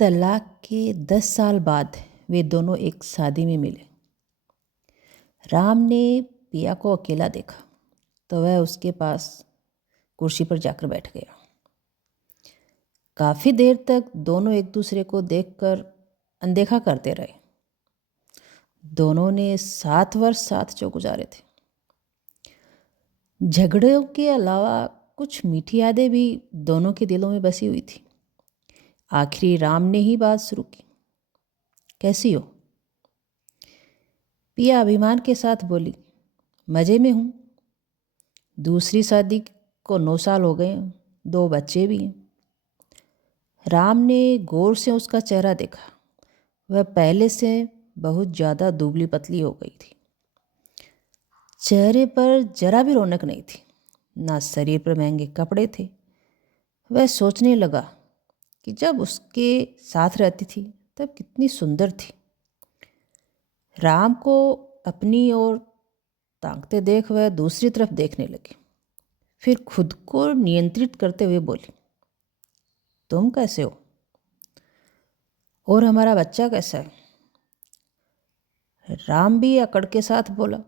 तलाक के 10 साल बाद वे दोनों एक शादी में मिले। राम ने पिया को अकेला देखा तो वह उसके पास कुर्सी पर जाकर बैठ गया। काफ़ी देर तक दोनों एक दूसरे को देखकर अनदेखा करते रहे। दोनों ने 7 वर्ष साथ जो गुजारे थे। झगड़ों के अलावा कुछ मीठी यादें भी दोनों के दिलों में बसी हुई थी। आखिरी राम ने ही बात शुरू की, कैसी हो? पिया अभिमान के साथ बोली, मज़े में हूँ। दूसरी शादी को 9 साल हो गए, 2 बच्चे भी हैं। राम ने गौर से उसका चेहरा देखा। वह पहले से बहुत ज़्यादा दुबली पतली हो गई थी। चेहरे पर जरा भी रौनक नहीं थी, ना शरीर पर महंगे कपड़े थे। वह सोचने लगा कि जब उसके साथ रहती थी तब कितनी सुंदर थी। राम को अपनी ओर ताकते देख वह दूसरी तरफ देखने लगी। फिर खुद को नियंत्रित करते हुए बोली, तुम कैसे हो? और हमारा बच्चा कैसा है? राम भी अकड़ के साथ बोला,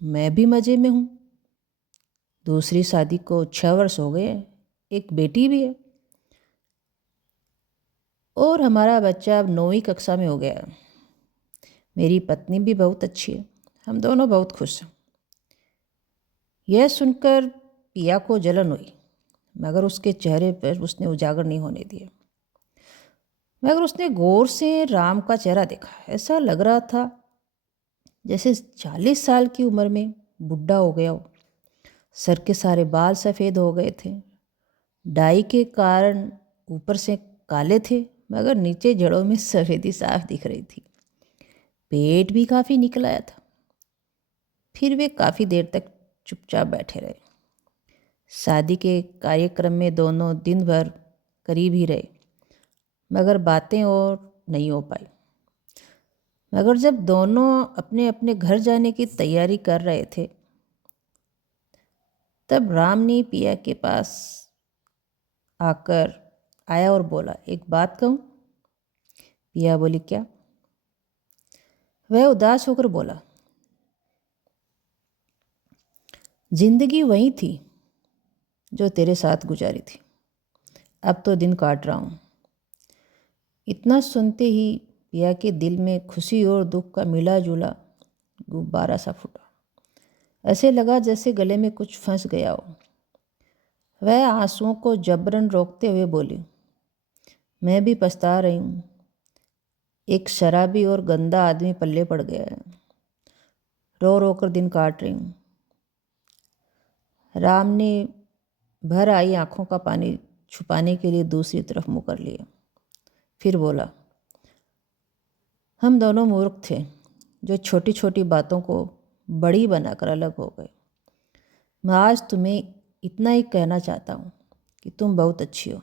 मैं भी मज़े में हूँ। दूसरी शादी को 6 वर्ष हो गए, एक बेटी भी है और हमारा बच्चा अब 9वीं कक्षा में हो गया है। मेरी पत्नी भी बहुत अच्छी है, हम दोनों बहुत खुश हैं। यह सुनकर पिया को जलन हुई, मगर उसके चेहरे पर उसने उजागर नहीं होने दिया। मगर उसने गौर से राम का चेहरा देखा। ऐसा लग रहा था जैसे 40 साल की उम्र में बुढ़ा हो गया हो। सर के सारे बाल सफ़ेद हो गए थे। डाई के कारण ऊपर से काले थे, मगर नीचे जड़ों में सफ़ेदी साफ दिख रही थी। पेट भी काफ़ी निकल आया था। फिर वे काफ़ी देर तक चुपचाप बैठे रहे। शादी के कार्यक्रम में दोनों दिन भर करीब ही रहे, मगर बातें और नहीं हो पाई। मगर जब दोनों अपने अपने घर जाने की तैयारी कर रहे थे तब राम ने पिया के पास आकर आया और बोला, एक बात कहूँ? पिया बोली, क्या? वह उदास होकर बोला, जिंदगी वही थी जो तेरे साथ गुजारी थी, अब तो दिन काट रहा हूँ। इतना सुनते ही पिया के दिल में खुशी और दुख का मिला जुला गुब्बारा सा फूटा। ऐसे लगा जैसे गले में कुछ फंस गया हो। वह आंसुओं को जबरन रोकते हुए बोली, मैं भी पछता रही हूँ। एक शराबी और गंदा आदमी पल्ले पड़ गया है। रो रो कर दिन काट रही हूँ। राम ने भर आई आंखों का पानी छुपाने के लिए दूसरी तरफ मुँह कर लिया। फिर बोला, हम दोनों मूर्ख थे जो छोटी छोटी बातों को बड़ी बनाकर अलग हो गए। मैं आज तुम्हें इतना ही कहना चाहता हूँ कि तुम बहुत अच्छी हो।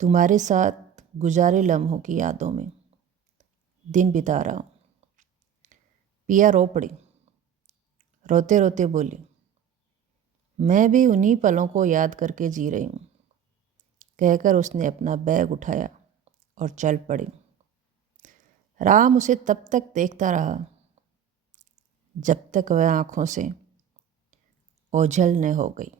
तुम्हारे साथ गुजारे लम्हों की यादों में दिन बिता रहा हूँ। पिया रो पड़ी। रोते रोते बोली, मैं भी उन्हीं पलों को याद करके जी रही हूँ। कहकर उसने अपना बैग उठाया और चल पड़ी। राम उसे तब तक देखता रहा जब तक वह आँखों से ओझल न हो गई।